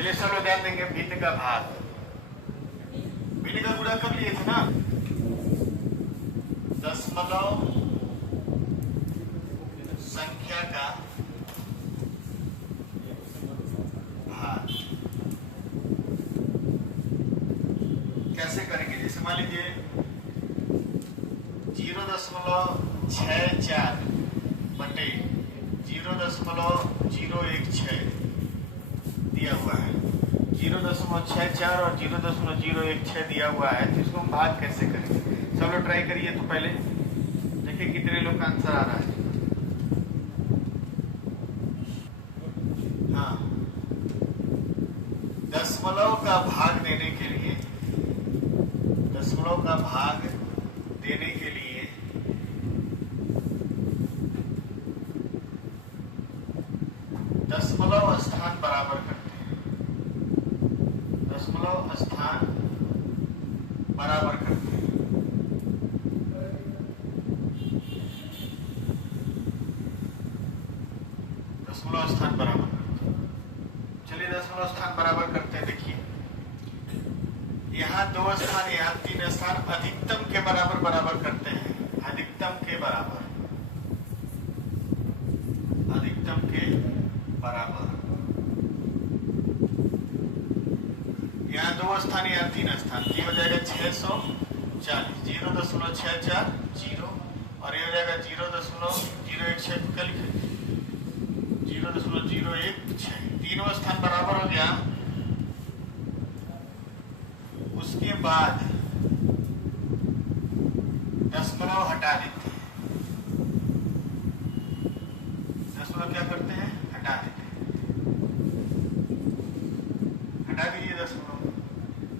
चलिए सब लोग ध्यान देंगे। भिन्न का भाग, भिन्न का गुणा कर लिए थे ना, दशमलव संख्या का भाग कैसे करेंगे? जैसे मान लीजिए 0.64 बटे 0.016 दिया हुआ है। 0.64 और 0.016 दिया हुआ है, तो इसको हम भाग कैसे करेंगे? सब लोग ट्राई करिए। तो पहले देखिए कितने लोग का आंसर आ रहा है। हाँ, दशमलव का भाग देने के लिए, दशमलव का भाग देने के लिए दशमलव स्थान बराबर करते हैं। दशमलव स्थान बराबर करते हैं। दशमलव स्थान बराबर करते हैं। चलिए दशमलव स्थान बराबर करते हैं। देखिए यहाँ 2 स्थान, यहाँ 3 स्थान अधिकतम के बराबर बराबर करते हैं। अधिकतम के बराबर, अधिकतम के बराबर। यहाँ 2 स्थान, यहाँ 3 स्थान, ये हो जाएगा 640। 0.640 और ये हो जाएगा 0.016 कल 0.016। तीनों स्थान बराबर हो गया। उसके बाद दशमलव हटा देते हैं। दशमलव क्या करते हैं? हटा देते हैं। हटा दीजिए दशमलव,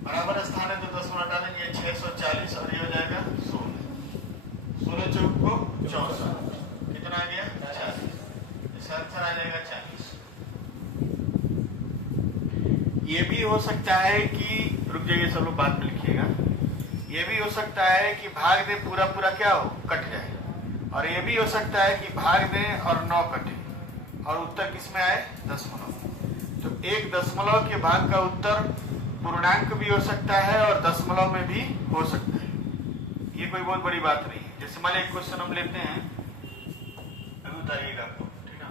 बराबर स्थान है तो दशमलव हटा देंगे। 640 और ये हो जाएगा 16। 16 चौक को 64, कितना आ गया? 40। इसका आंसर आ जाएगा 40। ये भी हो सकता है कि, रुक जाइए सब लोग बाद में लिखिएगा। ये भी हो सकता है कि भाग दे पूरा पूरा क्या हो, कट जाए। और ये भी हो सकता है कि भाग दे और 9 कटे और उत्तर किस में आए? दशमलव। तो एक दशमलव के भाग का उत्तर पूर्णांक भी हो सकता है और दशमलव में भी हो सकता है। ये कोई बहुत बड़ी बात नहीं है। जैसे मान लीजिए एक क्वेश्चन हम लेते हैं, अभी उतारिएगा आपको, ठीक है?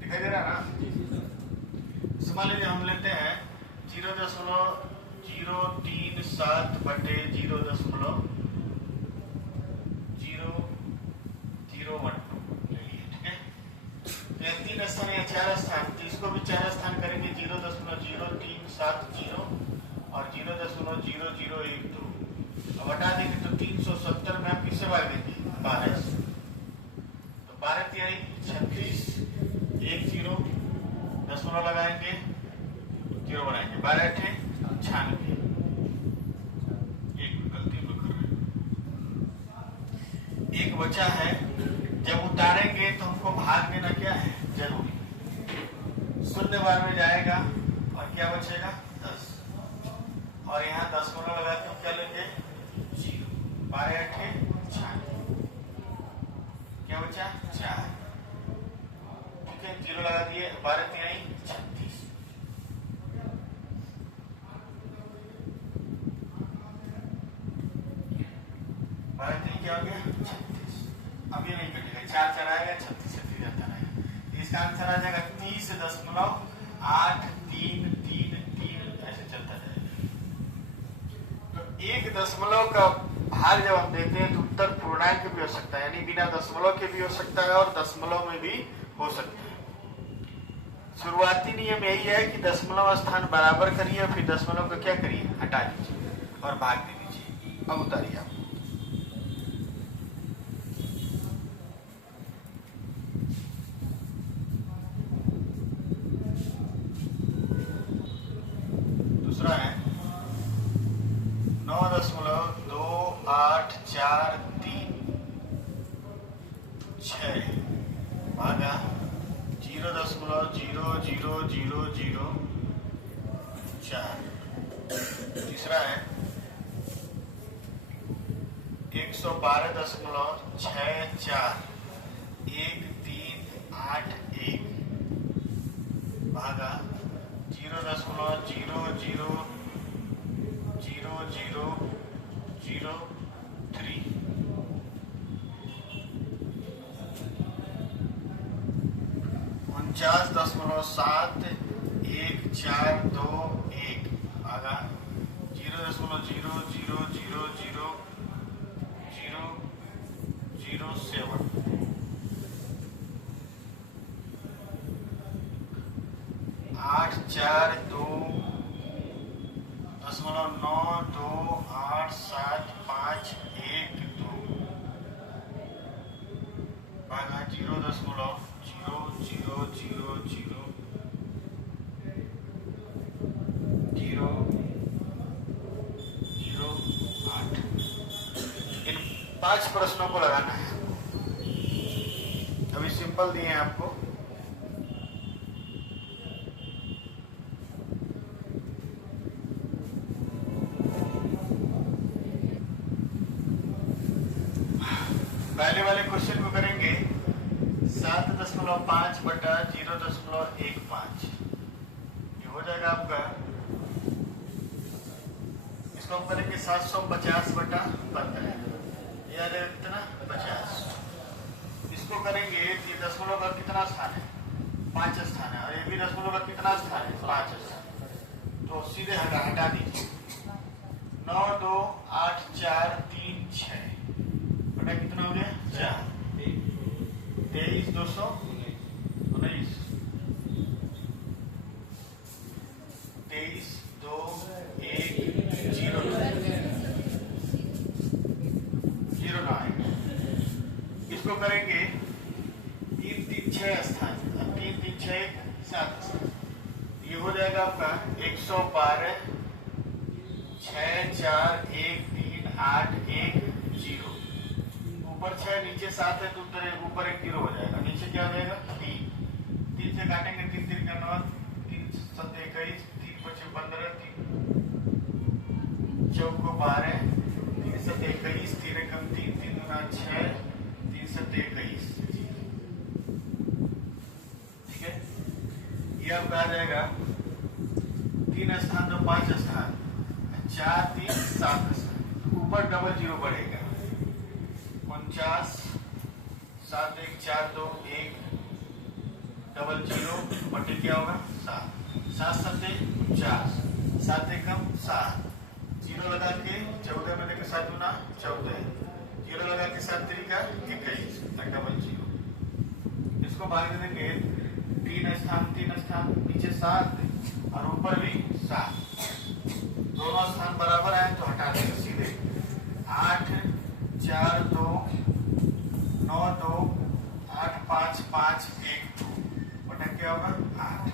दिखाई दे रहा है ना? मान लीजिए हम लेते हैं 0.037 बटे 0.0012 ठीक है? तो 3 स्थान या 4 स्थान, तो इसको भी 4 स्थान करेंगे। 0.0370 और 0.00012। अब हटा देंगे तो 370 में हम किससे भाग देंगे? 12। तो 12 तिहाई 36, 1 0 दशमलव लगाएंगे, 0 बनाएंगे। 12 8 96। एक गलती कर रहे हैं, एक बचा है। जब उतारेंगे तो हमको भाग देना क्या है? जरूरी। शून्य बार में जाएगा और क्या बचेगा? 10। और यहाँ दशमलव लगा के क्या लेंगे? 0। 12 8 96, क्या बचा? 4। ठीक है, 0 लगा दिए। 12 3 36। क्या हो गया? 36। अब ये नहीं कटेगा, 4 4 आएगा, 36 36 जाता रहेगा। इसका आंसर आ जाएगा 30.83333, ऐसे चलता जाएगा। तो एक दशमलव का भाग जब हम देते हैं तो उत्तर पूर्णांक भी हो सकता है, यानी बिना दशमलव के भी हो सकता है और दशमलव में भी हो सकता है। शुरुआती नियम यही है कि दशमलव स्थान बराबर करिए, फिर दशमलव का क्या करिए? हटा दीजिए और भाग दे दीजिए। अब उतारिए आप। दूसरा है 9.2843 भागा 0.00004। तीसरा है 112.641381 भागा 0.000003 49.71421 आगा 0.00000007 842.9287512 भागा 0.00000008। इन 5 प्रश्नों को लगाना है। अभी सिंपल दिए हैं आपको। पहले वाले क्वेश्चन को करेंगे 7.5/0.15। ये हो जाएगा आपका। इसको हम करेंगे 750/15। यह कितना 50। इसको करेंगे ये दशमलव का कितना स्थान है 5 स्थान है, और ये भी दशमलव का कितना स्थान है 5 स्थान। तो सीधे हटा दीजिए। 9 2 8 4 3 6 बटा कितना हो गया 4। 23 219 23 2 1 0 09। इसको करेंगे 3 3 6 स्थान, 3 3 6 7 स्थान। ये हो जाएगा आपका 112 6 4 1 3 8 1 0। ऊपर 6 नीचे 7 है तो ऊपर 1 0 हो जाएगा। नीचे क्या हो जाएगा 3 से काटेंगे 3 3 का 9 3 7 21 3 5 15 3 चौको 12 3 7 21 3 कम 3 3 गुना 6 3 7 21। ठीक है, ये आपका आ जाएगा 3 स्थान तो 5 स्थान 4 3 7 स्थान। ऊपर डबल 0 बढ़ेगा 49 7 1 4 2 1 डबल 0 बटे क्या होगा 7 7 7 49 7 एकम 7 0 लगा के 14 में देखे 7 गुना 14 0 लगा के 7 3 का 21 डबल 0। इसको भाग देंगे 3 स्थान नीचे 7 और ऊपर भी 7। दोनों स्थान बराबर आए तो हटा देंगे सीधे। 8 4 2 9 2 8 5 5 1 2 बटा क्या होगा 8।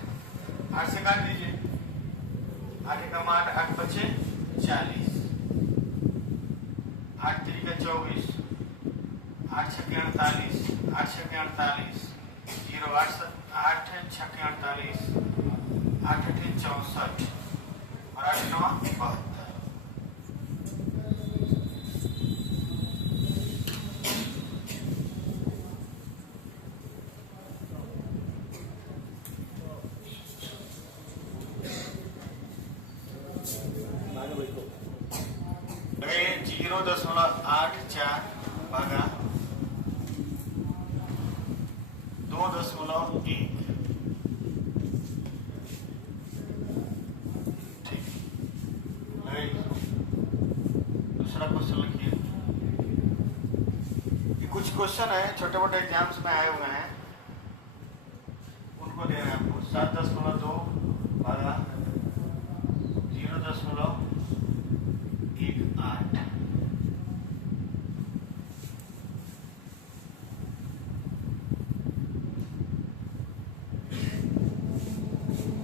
8 से काट दीजिए। 8 एकम 8 8 बचे 40 8 3 का 24 8 6 के 48 8 6 के 48 0 8 8 6 के 48 8 8 64 और 8 9 72। अगर 0.84 भागा 2.1। ठीक, दूसरा क्वेश्चन लिखिए। ये कुछ क्वेश्चन है छोटे मोटे एग्जाम्स में आए हुए हैं, उनको दे रहे हैं आपको। 7.2 भागा 0.18।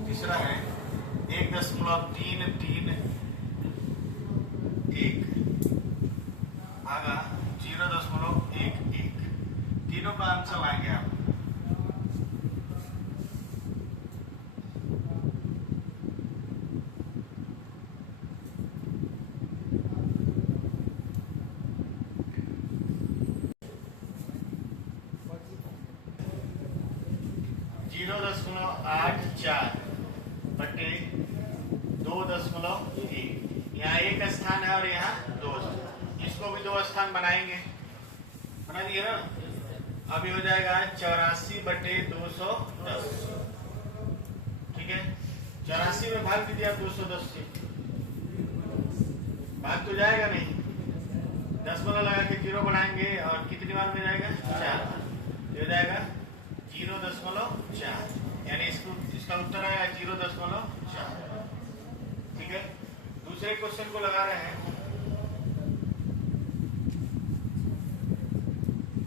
तीसरा है 1.331 भागा 0.11। तीनों का आंसर लाएंगे आप। बटे 2.1। यहाँ एक स्थान है और यहाँ 2 स्थान, इसको भी 2 स्थान बनाएंगे, बना दिए ना। अभी हो जाएगा 84/210। ठीक है, 84 में भाग दीजिए आप 210 से, भाग तो जाएगा नहीं, 10 लगा के 0 बनाएंगे और कितनी बार में जाएगा 4, हो जाएगा 0.4, यानी इसका उत्तर आएगा 0.4। ठीक है, दूसरे क्वेश्चन को लगा रहे हैं।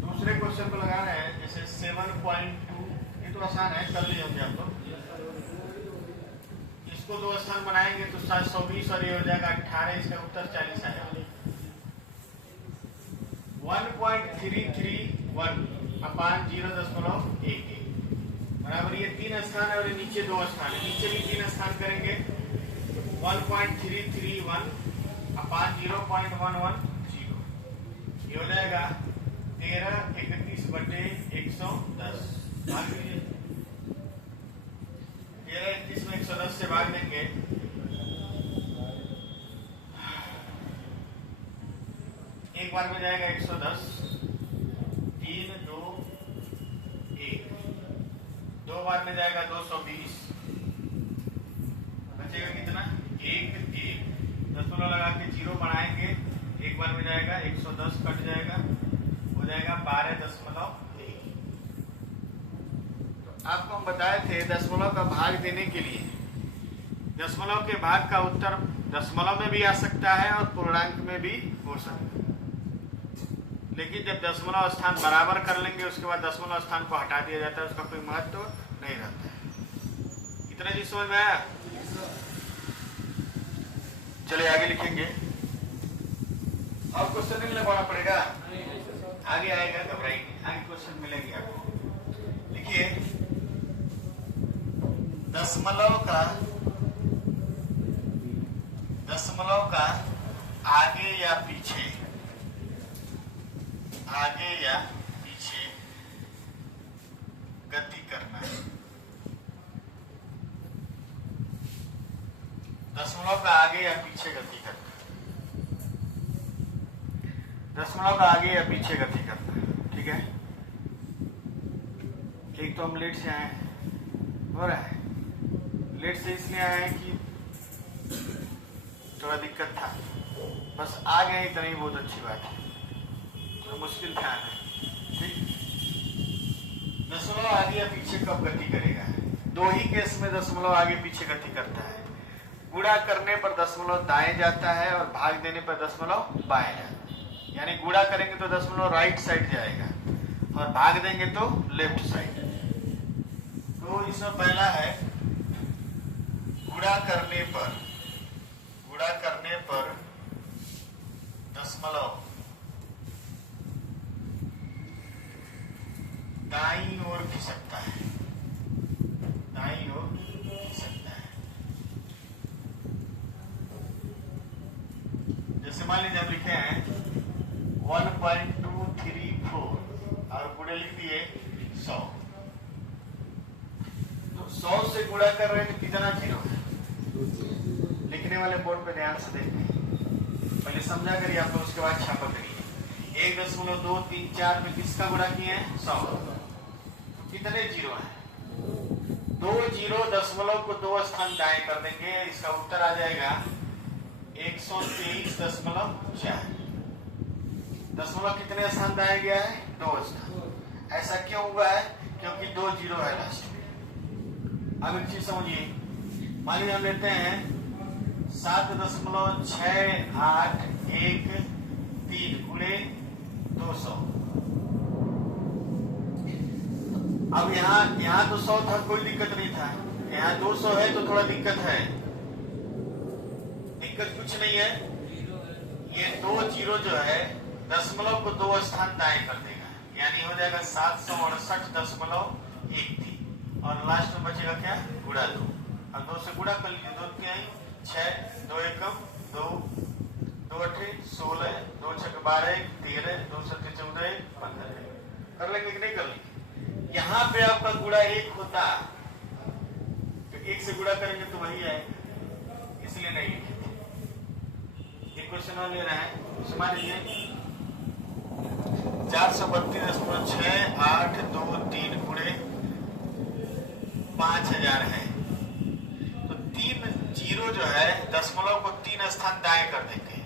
दूसरे क्वेश्चन को लगा रहे हैं, जैसे 7.2, ये तो आसान है, कर लिए होंगे आप लोग। इसको 2 स्थान बनाएंगे तो 720 और ये हो जाएगा 18, इसका उत्तर 40 आएगा। 1.331/0.11 बराबर, ये 3 स्थान है और ये नीचे 2 स्थान है, नीचे भी 3 स्थान करेंगे। 1.331/0.110, ये हो जाएगा 1331/110। भाग दीजिए, 1331 में 110 से भाग देंगे, एक बार में जाएगा 110, 3, 2, 1, 2 बार में जाएगा 220, बचेगा कितना 1, 1, 10 लगा के 0 बनाएंगे, एक बार में जाएगा 110, कट जाएगा, हो जाएगा 12.1। आपको हम बताए थे दशमलव का भाग देने के लिए, दशमलव के भाग का उत्तर दशमलव में भी आ सकता है और पूर्णांक में भी हो सकता है, लेकिन जब दशमलव स्थान बराबर कर लेंगे उसके बाद दशमलव स्थान को हटा दिया जाता है, उसका कोई महत्व नहीं रहता है। इतना चीज समझ में आया? चलिए आगे लिखेंगे, और क्वेश्चन नहीं लगाना पड़ेगा, आगे आएगा, घबराएंगे, आगे क्वेश्चन मिलेंगे आपको। लिखिए, दशमलव का आगे या पीछे गति करना है। दशमलव का आगे या पीछे गति करना है, दशमलव का आगे या पीछे गति करना है। ठीक है, एक तो हम लेट से आए हैं, हो रहा है, लेट से इसलिए आए हैं कि थोड़ा दिक्कत था, बस आ गए, इतना ही बहुत अच्छी बात है, तो मुश्किल था है। ठीक, दशमलव आगे या पीछे कब गति करेगा? 2 ही केस में दशमलव आगे पीछे गति करता है। गुणा करने पर दशमलव दाएं जाता है और भाग देने पर दशमलव बाएं जाता है। यानी गुणा करेंगे तो दशमलव राइट साइड जाएगा और भाग देंगे तो लेफ्ट साइड। तो इसमें पहला है, गुणा करने पर दशमलव दाईं ओर खिसकता है, दाईं ओर खिसकता है। जैसे मान लीजिए हम लिखे हैं 1.234 और गुणे लिख दिए 100, तो 100 से गुणा कर रहे हैं तो कितना 0 है? लिखने वाले बोर्ड पे ध्यान से देखते हैं, पहले समझा करिए आप लोग, उसके बाद छापा करिए। 1.234 में किसका गुणा किए हैं? 100, कितने 0 है? 2 0, दशमलव को 2 स्थान दाएं कर देंगे, इसका उत्तर आ जाएगा 123.4। दशमलव कितने स्थान दाएं गया है? 2 स्थान। ऐसा क्यों हुआ है? क्योंकि 2 0 है लास्ट में। अब एक चीज समझिए, मान लीजिए हम लेते हैं 7.6813 गुणे 200। अब यहाँ तो 100 था, कोई दिक्कत नहीं था, यहाँ 200 है तो थोड़ा दिक्कत है। दिक्कत कुछ नहीं है, ये 2 0 जो है दशमलव को 2 स्थान दाएं कर देगा, यानी हो जाएगा 768.13 और लास्ट में बचेगा क्या? गुणा 2। अब 2 से गुणा कर लीजिए, 2 क्या है 6, 2 एकम 2, 2 8 16, 2 6 12, 13, 2 7 14, 15। कर लेंगे कि नहीं कर लेंगे? यहाँ पे आपका गुणा 1 होता, तो 1 से गुणा करेंगे तो वही आएगा, इसलिए नहीं लिखे थे। एक क्वेश्चन और ले रहे हैं, समझ लीजिए 432.682 गुणे 5000 है। तो 3 जीरो जो है दशमलव को 3 स्थान दाएं कर देंगे,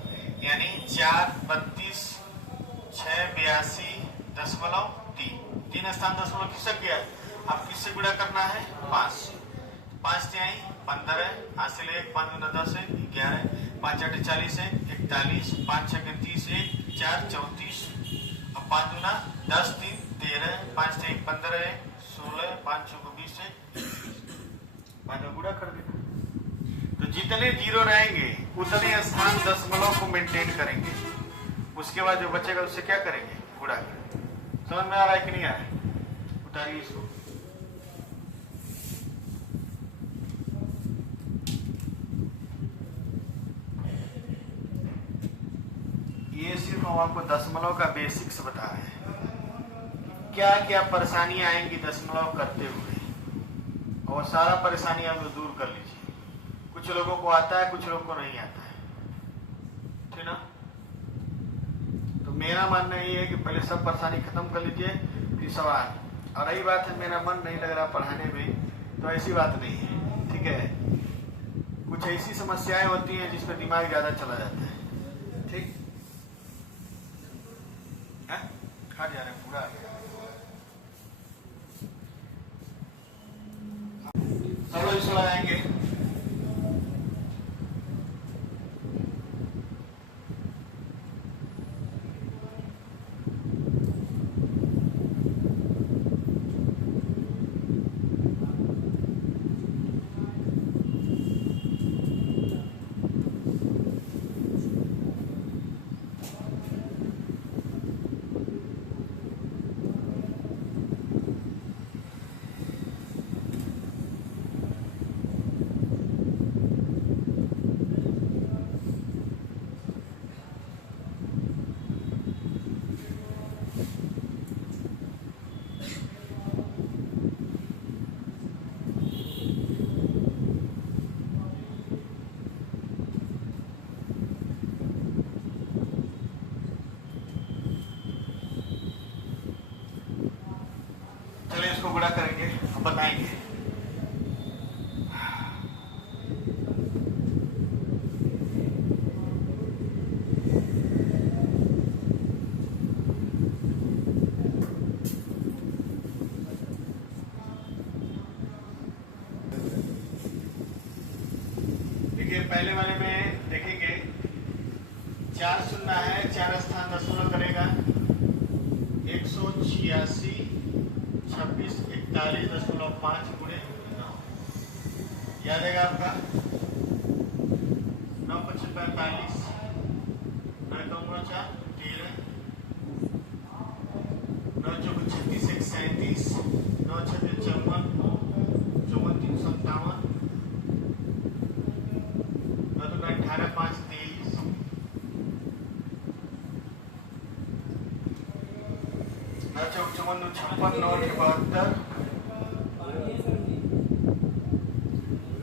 यानी 432.682.3 3 स्थान दशमलव खिसक गया। अब किससे गुणा करना है? 5 से। 5 तिहाई 15, हासिल 1, 5 गुना 10 है 11, 5 8 40 है 41, 5 6 30 है 4 34, अब 5 गुना 10 3 13, 5 3 15 है 16, 5 6 20 है 5 गुणा कर देना। तो जितने जीरो रहेंगे उतने स्थान दशमलव को मेंटेन करेंगे, उसके बाद जो बचेगा उससे क्या करेंगे? गुणा करेंगे। समझ में आ रहा है कि नहीं आ रहा है? उतारिए इसको। ये सिर्फ हम आपको दशमलव का बेसिक्स बता रहे हैं, क्या क्या परेशानियां आएंगी दशमलव करते हुए, और सारा परेशानी आप दूर कर लीजिए। कुछ लोगों को आता है, कुछ लोगों को नहीं आता है, ठीक ना? तो मेरा मानना ये है कि पहले सब परेशानी खत्म कर लीजिए, फिर सवाल। और रही बात है मेरा मन नहीं लग रहा पढ़ाने में, तो ऐसी बात नहीं है, ठीक है? कुछ ऐसी समस्याएं होती हैं जिसमें दिमाग ज्यादा चला जाता है, ठीक? खा जा रहे पूरा सब लोग इसको लगाएंगे। इसको गुणा करेंगे, हम बताएंगे। देखिए पहले वाले में देखेंगे 4 शून्य है, 4 स्थान दशमलव करेगा 186 26 41.5 गुणे 9 याद आएगा आपका। 9 25 45, 9 9 4 13, 9 4 36 1 37, 9 6 54, 54 3 57, 9 2 18 5 23, 9 4 54 56, 9 72,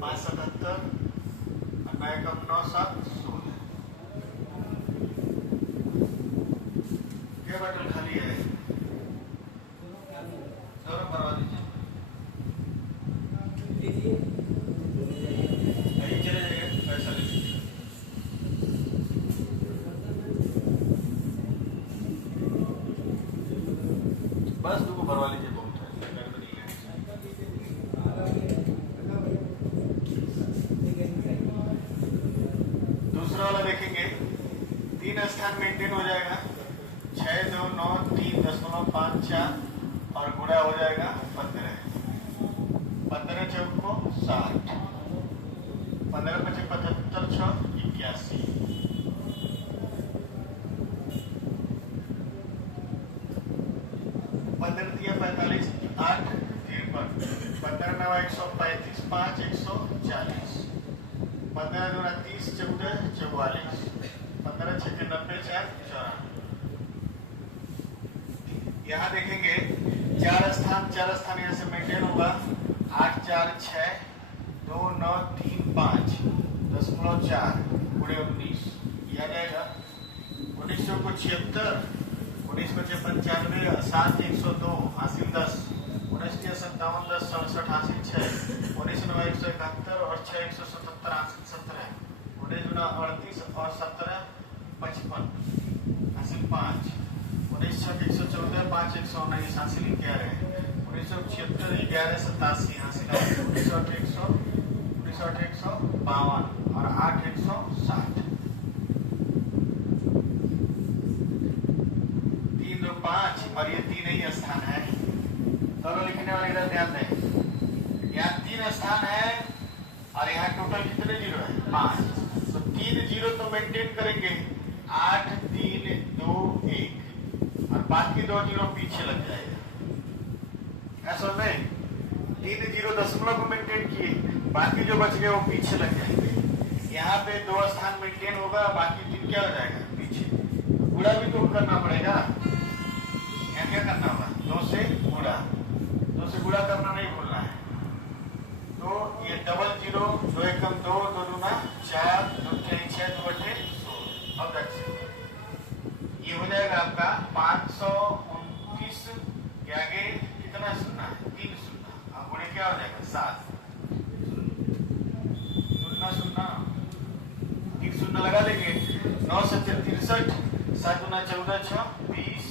5 77, 9 1 9 7 16। क्या बटन खाली है? सर भरवा दीजिए, नहीं चले जाएगा, पैसा ले लीजिए। बस दो भरवा लीजिए, बहुत है। दूसरा वाला देखेंगे 3 स्थान मेंटेन हो जाएगा 6 2 9 3.54 और गुणा हो जाएगा 15 15 चौक को 60, 15 25 75 6 81, 15 दिया 45 8 53, 15 9 135 5 140, 15 2 30 14 44, 15 6 90 4 94। यहाँ देखेंगे 4 स्थान यहाँ से मेंटेन होगा 8 4 6 2 10.35 10.4 गुणे 19 ये आ जाएगा 1900 को 76 19 को 95 7 102 हासिल 10 19 के 57 10 67 हासिल 6 19 9 171 और 6 177 हासिल 17 19 गुना 38 और 17 55 हासिल 5 19 6 114 5 119 हासिल 11 1976 11 87 हासिल 19 152 और 8 160 3 2 5 और ये 3 ही स्थान है। दोनों लिखने वाले इधर ध्यान दें, यहाँ 3 स्थान है और यहाँ टोटल कितने जीरो है 5, तो 3 जीरो तो मेंटेन करेंगे 8 3 2 1 और बाकी 2 जीरो पीछे लग जाएगा। ऐसा नहीं 3 जीरो दशमलव को मेंटेन किए, बाकी जो बच गए वो पीछे लग जाएंगे। यहाँ पे 2 स्थान मेंटेन होगा, बाकी 3 क्या हो जाएगा पीछे। गुणा भी तो करना पड़ेगा, यहाँ क्या करना होगा 2 से गुणा, 2 से गुणा करना नहीं भूलना है। तो ये डबल जीरो 2 एकम 2 2 दूना 4 2 3 6 2 8 16। अब ये हो जाएगा आपका 529 के आगे कितना शून्य है 3 शून्य, अब गुणे क्या हो जाएगा 7 शून्य शून्य 3 शून्य लगा लेंगे 9 से 63 7 गुना 14 6 20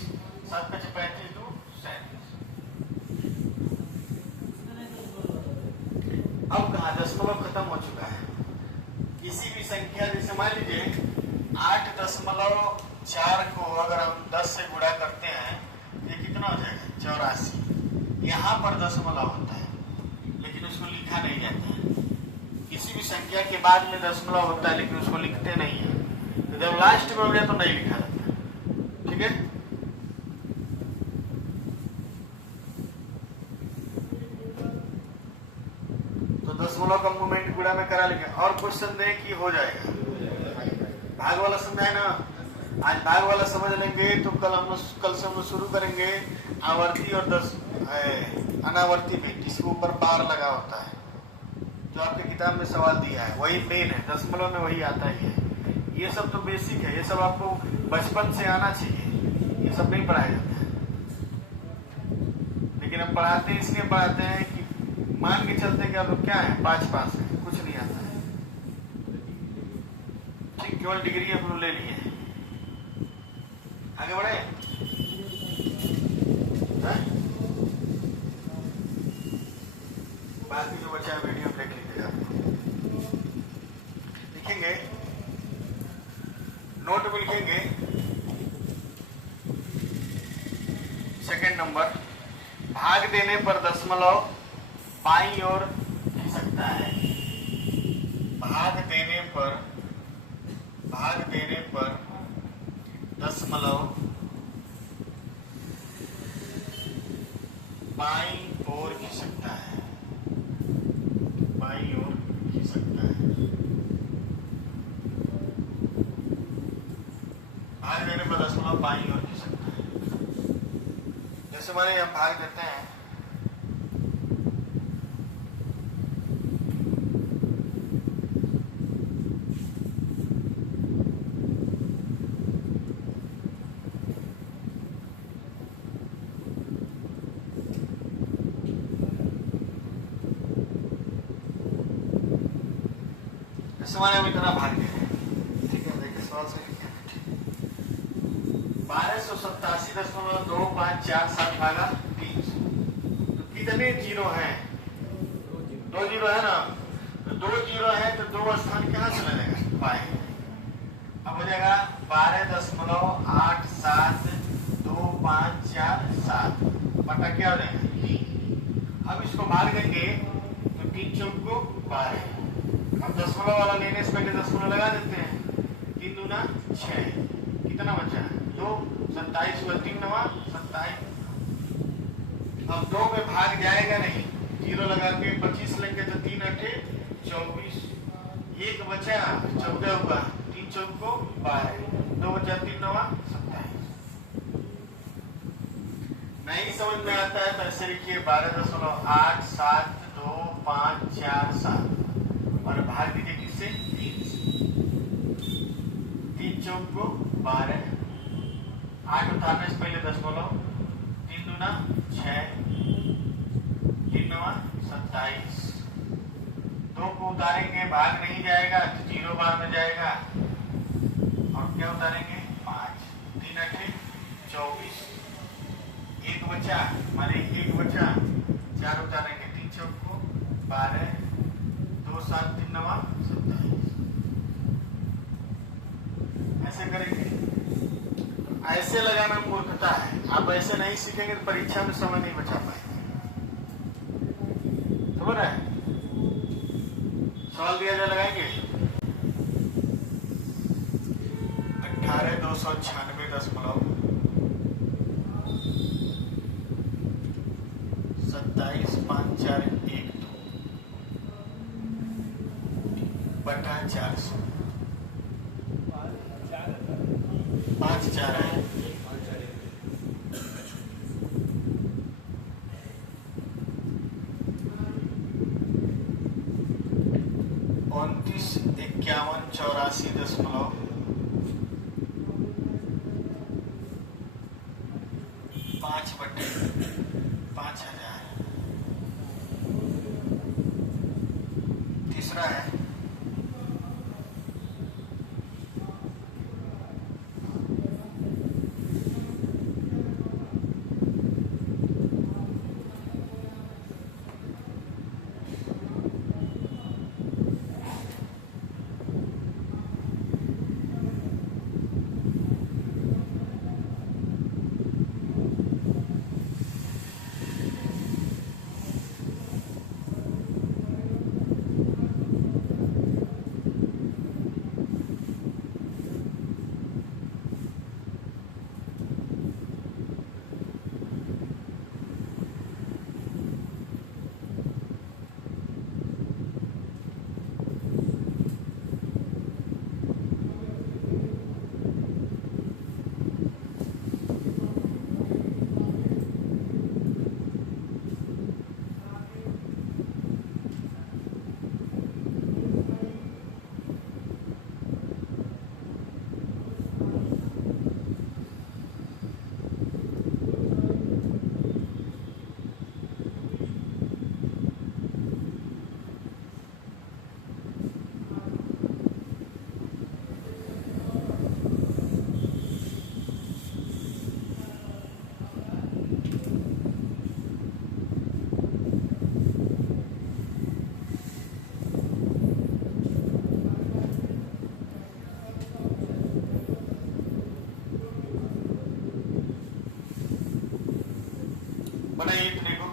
7 5 35 2 37। अब कहा दशमलव खत्म हो चुका है। किसी भी संख्या जैसे मान लीजिए 8.4 को अगर हम 10 से गुणा करते हैं ये कितना हो जाएगा 84। यहाँ पर दशमलव होता है लेकिन उसको लिखा नहीं जाता है। किसी भी संख्या के बाद में दशमलव होता है लेकिन उसको लिखते नहीं है, तो जब लास्ट में हो गया तो नहीं लिखा जाता। ठीक है, तो दशमलव का मूवमेंट गुणा में करा लेंगे। और क्वेश्चन दे कि हो जाएगा। भाग वाला समझाए ना, आज भाग वाला समझ लेंगे तो कल से हम शुरू करेंगे आवर्ती और अनावर्ती बिट, जिसके ऊपर बार लगा होता है, जो आपके किताब में सवाल दिया है वही मेन है, दशमलव में वही आता ही है। ये सब तो बेसिक है, ये सब आपको बचपन से आना चाहिए, ये सब नहीं पढ़ाया जाता है। लेकिन हम पढ़ाते हैं इसलिए पढ़ाते हैं कि मान के चलते हैं कि आप लोग क्या है 5 पास है, कुछ नहीं आता है। ठीक, केवल डिग्री आप लोग ले लिए, आगे बढ़े। बाकी जो बचा है वीडियो देख लीजिएगा, लिखेंगे नोट में लिखेंगे। सेकंड नंबर, भाग देने पर दशमलव बाईं ओर खिसकता है। भाग देने पर दशमलव बाईं ओर खिसकता है, बाईं ओर खिसकता है। भाग देने पर दशमलव बाईं ओर खिसकता है। जैसे माने हम भाग देते हैं हम इतना भाग दे रहे हैं। ठीक है, देखिए सवाल से 1287.254 भागा 300, तो कितने जीरो हैं 2 जीरो है ना, तो 2 जीरो है तो 2 स्थान कहाँ चला जाएगा बाएं। अब हो जाएगा 12.872547 बटा क्या हो जाएगा 3। अब इसको भाग देंगे तो 3 चौक को 12। अब दशमलव वाला लेने से पहले दशमलव लगा देते हैं। 3 दूना 6, कितना बचा 2, 27 हुआ 3 9 27। अब 2 में भाग जाएगा नहीं, 0 लगा के 25 लेंगे तो 3 8 24, 1 बचा 14 हुआ, 3 चौक को 12, 2 बचा 3 9 27। नहीं समझ में आता है तो ऐसे लिखिए 12.872547। चौको 12, 8 उतारने से पहले 10 बोलो, 3 दूना 6, 3 नवा 27, 2 को उतारेंगे भाग नहीं जाएगा तो 0 बार में जाएगा, और क्या उतारेंगे 5, 3 8 24, 1 बचा माने 1 बचा, 4 उतारेंगे, 3 चौको 12, 2 7 3 नवा 27, ऐसे करेंगे। ऐसे लगाना मूर्खता है, आप ऐसे नहीं सीखेंगे तो परीक्षा में समय नहीं बचा पाएंगे। समझ रहे हैं? सवाल दिया जाए लगाएंगे 18,296 27,541 बटा 400, 5 4 है, 29 51 84 5 बटे 5,000। तीसरा है बनाइए इतने को,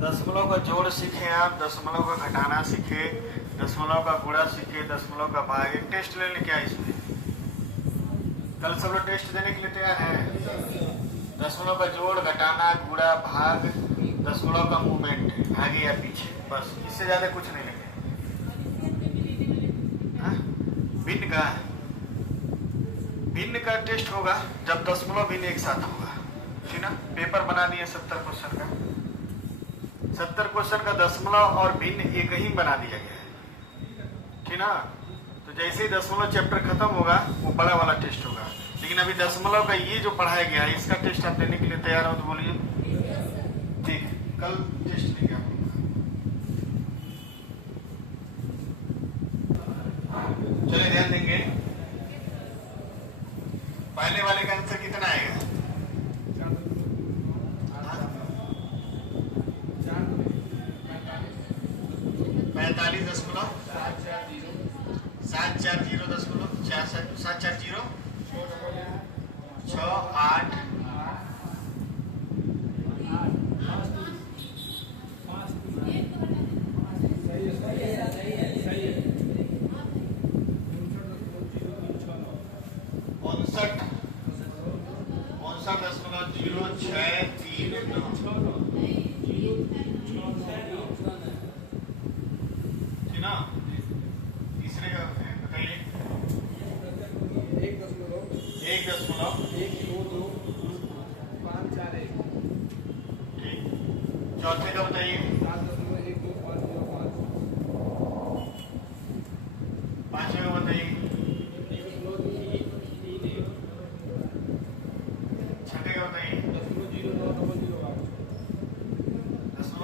दशमलव का जोड़ सीखे आप, दशमलव का घटाना सीखे, दशमलव का गुणा सीखे, दशमलव का भाग। एक टेस्ट ले लें क्या इसमें? कल सब लोग टेस्ट देने के लिए तैयार है? दशमलव का जोड़, घटाना, गुणा, भाग, दशमलव का मूवमेंट आगे या पीछे, बस इससे ज्यादा कुछ नहीं लेंगे। भिन्न का टेस्ट होगा जब दशमलव भिन्न एक साथ होगा, ठीक ना? पेपर बना दिए 70 क्वेश्चन का, 70 क्वेश्चन का दशमलव और भिन्न एक ही बना दिया गया है, ठीक ना? तो जैसे ही दशमलव चैप्टर खत्म होगा वो बड़ा वाला टेस्ट होगा, लेकिन अभी दशमलव का ये जो पढ़ाया गया है इसका टेस्ट आप देने के लिए तैयार हो तो बोलिए ठीक है। कल टेस्ट लेंगे आप लोग। चलिए ध्यान देंगे, पहले वाले का आंसर कितना आएगा? 45.740.740 तीसरे का बताइए। 1.122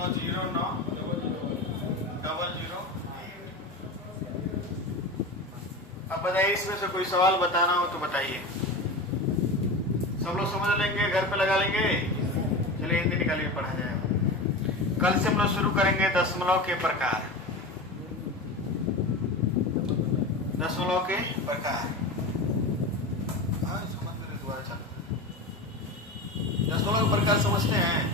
90900। अब बताइए, इसमें से कोई सवाल बताना हो तो बताइए। सब लोग समझ लेंगे, घर पे लगा लेंगे। चलिए हिंदी निकालिए, पढ़ा जाएगा। कल से हम लोग शुरू करेंगे दशमलव के प्रकार। दशमलव के प्रकार। हाँ, समझ दोबारा चलो। दशमलव के प्रकार समझते हैं?